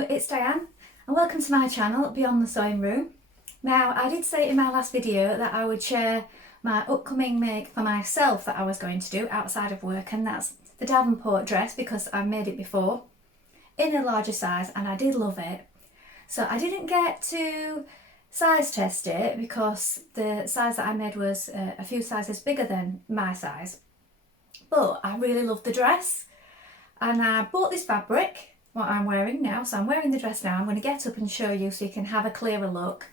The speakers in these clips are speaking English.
Hello, it's Diane and welcome to my channel Beyond the Sewing Room. Now, I did say in my last video that I would share my upcoming make for myself that I was going to do outside of work, and that's the Davenport dress because I've made it before in a larger size and I did love it. So I didn't get to size test it because the size that I made was a few sizes bigger than my size. But I really loved the dress and I bought this fabric, what I'm wearing now. So I'm wearing the dress now. I'm going to get up and show you so you can have a clearer look,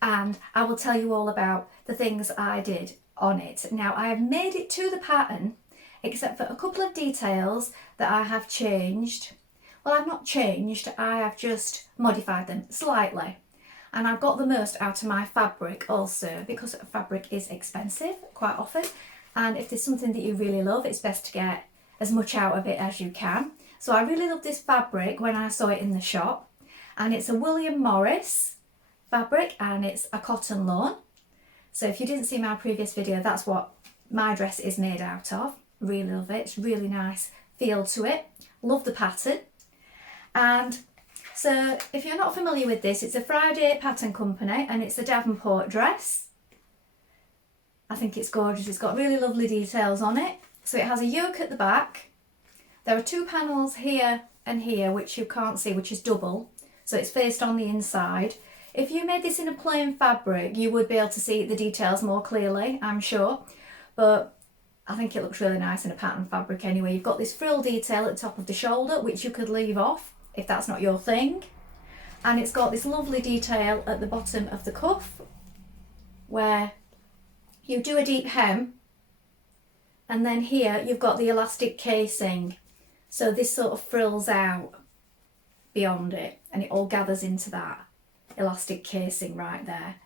and I will tell you all about the things I did on it. Now, I have made it to the pattern except for a couple of details that I have changed. Well, I've not changed, I have just modified them slightly. And I've got the most out of my fabric also, because fabric is expensive quite often, and if there's something that you really love, it's best to get as much out of it as you can. So I really love this fabric when I saw it in the shop, and it's a William Morris fabric and it's a cotton lawn. So if you didn't see my previous video, that's what my dress is made out of. Really love it. It's really nice feel to it. Love the pattern. And so if you're not familiar with this, it's a Friday pattern company and it's a Davenport dress. I think it's gorgeous. It's got really lovely details on it. So it has a yoke at the back. There are two panels here and here which you can't see, which is double, so it's faced on the inside. If you made this in a plain fabric, you would be able to see the details more clearly, I'm sure, but I think it looks really nice in a pattern fabric anyway. You've got this frill detail at the top of the shoulder, which you could leave off if that's not your thing, and it's got this lovely detail at the bottom of the cuff where you do a deep hem, and then here you've got the elastic casing. So this sort of frills out beyond it and it all gathers into that elastic casing right there.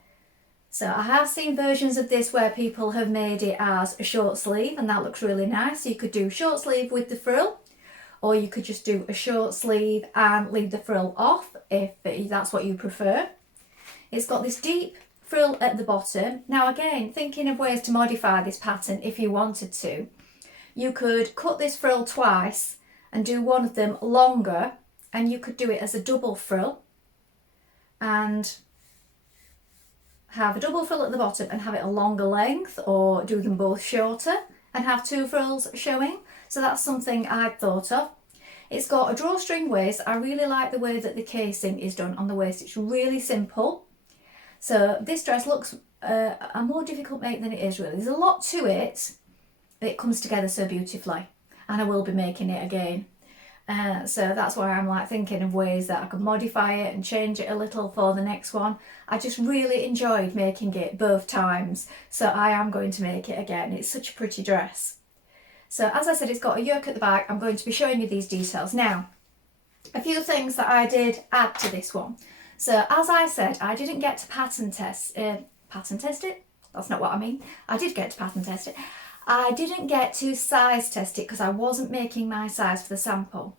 So I have seen versions of this where people have made it as a short sleeve and that looks really nice. So you could do short sleeve with the frill, or you could just do a short sleeve and leave the frill off if that's what you prefer. It's got this deep frill at the bottom. Now again, thinking of ways to modify this pattern if you wanted to, you could cut this frill twice and do one of them longer, and you could do it as a double frill and have a double frill at the bottom and have it a longer length, or do them both shorter and have two frills showing. So that's something I'd thought of. It's got a drawstring waist. I really like the way that the casing is done on the waist. It's really simple. So this dress looks a more difficult make than it is really. There's a lot to it, but it comes together so beautifully. And I will be making it again. So that's why I'm like thinking of ways that I could modify it and change it a little for the next one. I just really enjoyed making it both times, so I am going to make it again. It's such a pretty dress. So as I said, it's got a yoke at the back. I'm going to be showing you these details. Now, a few things that I did add to this one. So as I said, I didn't get to pattern test it. That's not what I mean. I did get to pattern test it. I didn't get to size test it because I wasn't making my size for the sample,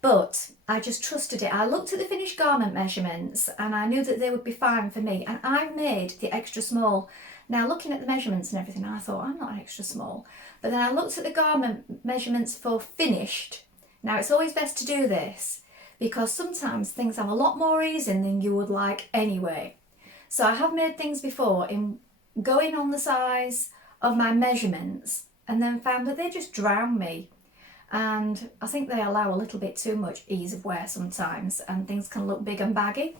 but I just trusted it. I looked at the finished garment measurements and I knew that they would be fine for me, and I made the extra small. Now looking at the measurements and everything, I thought I'm not extra small, but then I looked at the garment measurements for finished. Now it's always best to do this because sometimes things have a lot more ease in than you would like anyway. So I have made things before in going on the size of my measurements and then found that they just drown me, and I think they allow a little bit too much ease of wear sometimes and things can look big and baggy.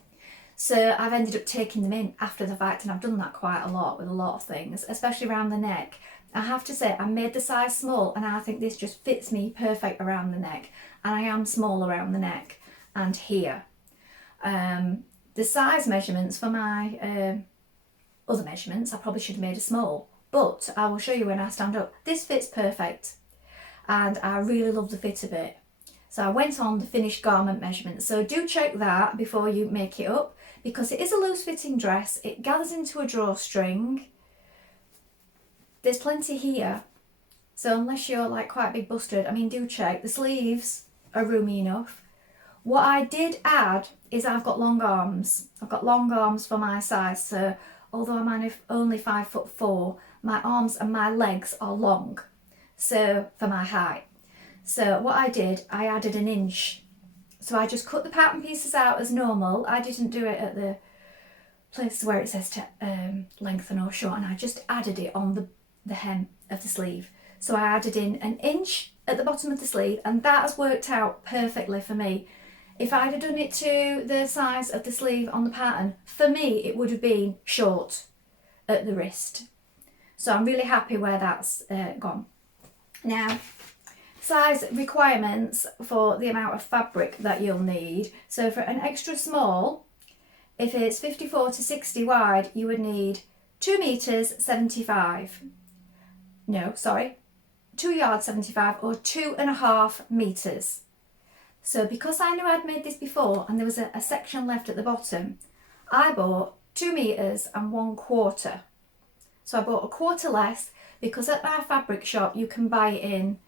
So I've ended up taking them in after the fact, and I've done that quite a lot with a lot of things, especially around the neck. I have to say I made the size small and I think this just fits me perfect around the neck, and I am small around the neck and here. The size measurements for my other measurements I probably should have made a small, but I will show you when I stand up. This fits perfect and I really love the fit of it. So I went on the finished garment measurements. So do check that before you make it up, because it is a loose fitting dress. It gathers into a drawstring. There's plenty here. So unless you're like quite big busted, I mean, do check. The sleeves are roomy enough. What I did add is I've got long arms. I've got long arms for my size. So although I'm only 5'4", my arms and my legs are long, so for my height. So what I did, I added an inch So I just cut the pattern pieces out as normal. I didn't do it at the places where it says to lengthen or shorten. I just added it on the hem of the sleeve. So I added in an inch at the bottom of the sleeve, and that has worked out perfectly for me. If I'd have done it to the size of the sleeve on the pattern, for me it would have been short at the wrist. So I'm really happy where that's gone. Now, size requirements for the amount of fabric that you'll need. So for an extra small, if it's 54 to 60 wide, you would need 2 meters 75. No, sorry, 2 yards 75 or 2.5 meters. So because I knew I'd made this before and there was a section left at the bottom, I bought 2 meters and 1/4. So I bought a quarter less because at our fabric shop you can buy it in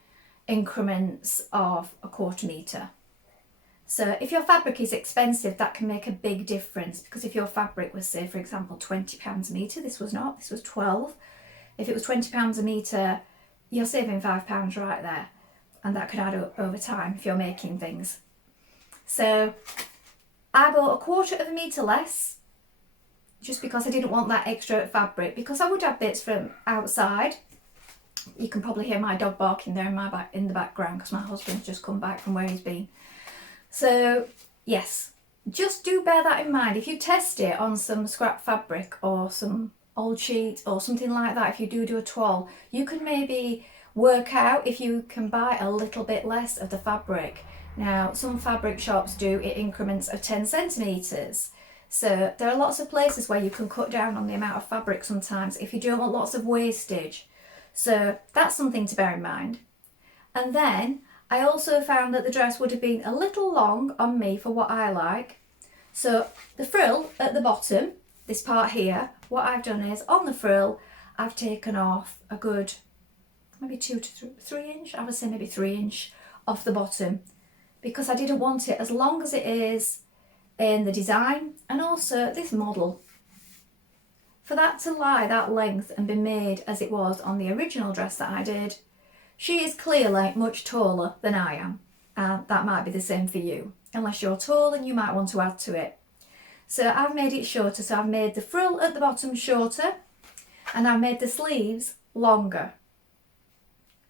increments of 1/4 meter. So if your fabric is expensive, that can make a big difference, because if your fabric was, say for example, £20 a metre, this was not, this was 12. If it was £20 a metre, you're saving £5 right there, and that could add up over time if you're making things. So I bought 1/4 metre less, just because I didn't want that extra fabric, because I would have bits from outside. You can probably hear my dog barking there in the background because my husband's just come back from where he's been. So yes, just do bear that in mind. If you test it on some scrap fabric or some old sheet or something like that, if you do a toile, you can maybe work out if you can buy a little bit less of the fabric. Now, some fabric shops do it increments of 10 centimetres. So there are lots of places where you can cut down on the amount of fabric sometimes if you don't want lots of wastage. So that's something to bear in mind. And then I also found that the dress would have been a little long on me for what I like. So the frill at the bottom, this part here, what I've done is on the frill, I've taken off a good, maybe 2 to 3 inch, I would say maybe 3 inch off the bottom, because I didn't want it as long as it is in the design and also this model. For that to lie that length and be made as it was on the original dress that I did, she is clearly much taller than I am, and that might be the same for you. Unless you're tall and you might want to add to it. So I've made it shorter, so I've made the frill at the bottom shorter and I've made the sleeves longer.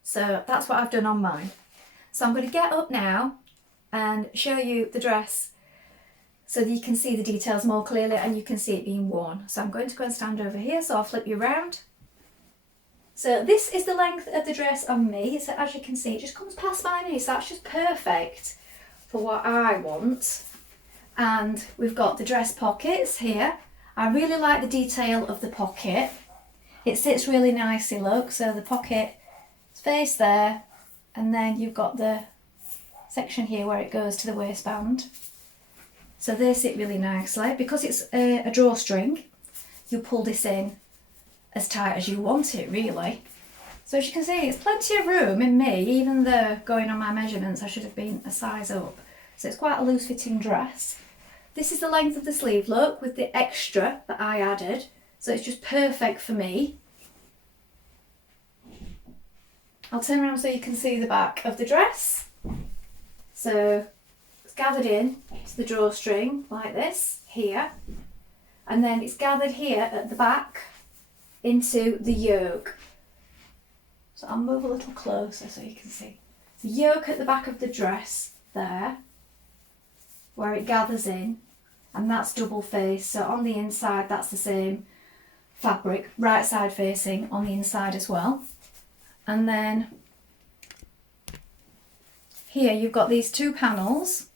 So that's what I've done on mine. So I'm going to get up now and show you the dress so that you can see the details more clearly and you can see it being worn. So I'm going to go and stand over here, so I'll flip you around. So this is the length of the dress on me. So as you can see, it just comes past my knee, so that's just perfect for what I want. And we've got the dress pockets here. I really like the detail of the pocket. It sits really nicely, look. So the pocket is faced there, and then you've got the section here where it goes to the waistband. So they sit really nicely. Because it's a drawstring, you pull this in as tight as you want it, really. So as you can see, it's plenty of room in me, even though going on my measurements I should have been a size up. So it's quite a loose fitting dress. This is the length of the sleeve, look, with the extra that I added. So it's just perfect for me. I'll turn around so you can see the back of the dress. So it's gathered in to the drawstring like this, here. And then it's gathered here at the back into the yoke. So I'll move a little closer so you can see. The yoke at the back of the dress there, where it gathers in, and that's double faced. So on the inside that's the same fabric, right side facing on the inside as well. And then here you've got these 2 panels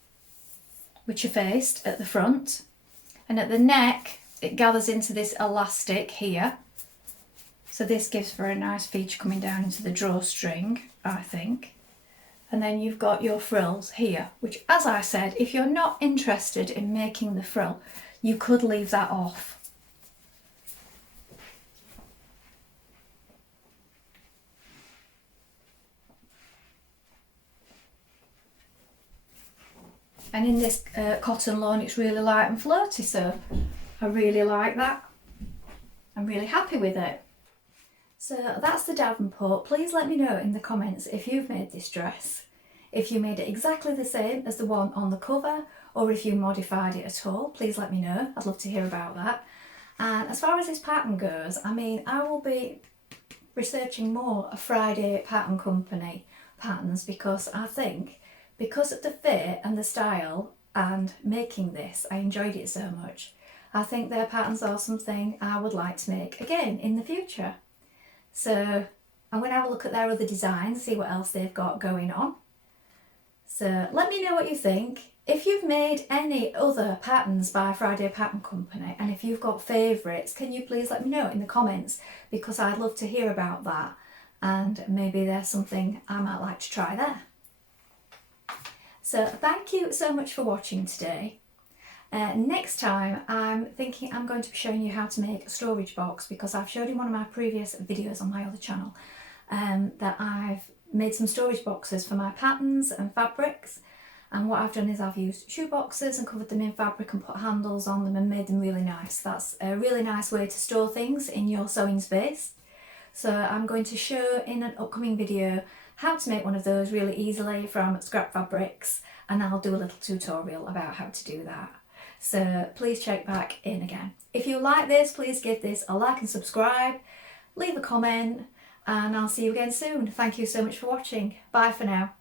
which are faced at the front, and at the neck it gathers into this elastic here. So this gives for a nice feature coming down into the drawstring, I think. And then you've got your frills here, which, as I said, if you're not interested in making the frill, you could leave that off. And in this cotton lawn, it's really light and floaty, so I really like that. I'm really happy with it. So that's the Davenport. Please let me know in the comments if you've made this dress. If you made it exactly the same as the one on the cover, or if you modified it at all, please let me know. I'd love to hear about that. And as far as this pattern goes, I mean, I will be researching more Friday Pattern Company patterns, because I think because of the fit and the style and making this, I enjoyed it so much. I think their patterns are something I would like to make again in the future. So I'm going to have a look at their other designs, see what else they've got going on. So let me know what you think. If you've made any other patterns by Friday Pattern Company, and if you've got favourites, can you please let me know in the comments, because I'd love to hear about that, and maybe there's something I might like to try there. So thank you so much for watching today. Next time I'm thinking I'm going to be showing you how to make a storage box, because I've showed in one of my previous videos on my other channel that I've made some storage boxes for my patterns and fabrics, and what I've done is I've used shoe boxes and covered them in fabric and put handles on them and made them really nice. That's a really nice way to store things in your sewing space. So I'm going to show in an upcoming video how to make one of those really easily from scrap fabrics, and I'll do a little tutorial about how to do that. So please check back in again. If you like this, please give this a like and subscribe, leave a comment, and I'll see you again soon. Thank you so much for watching. Bye for now.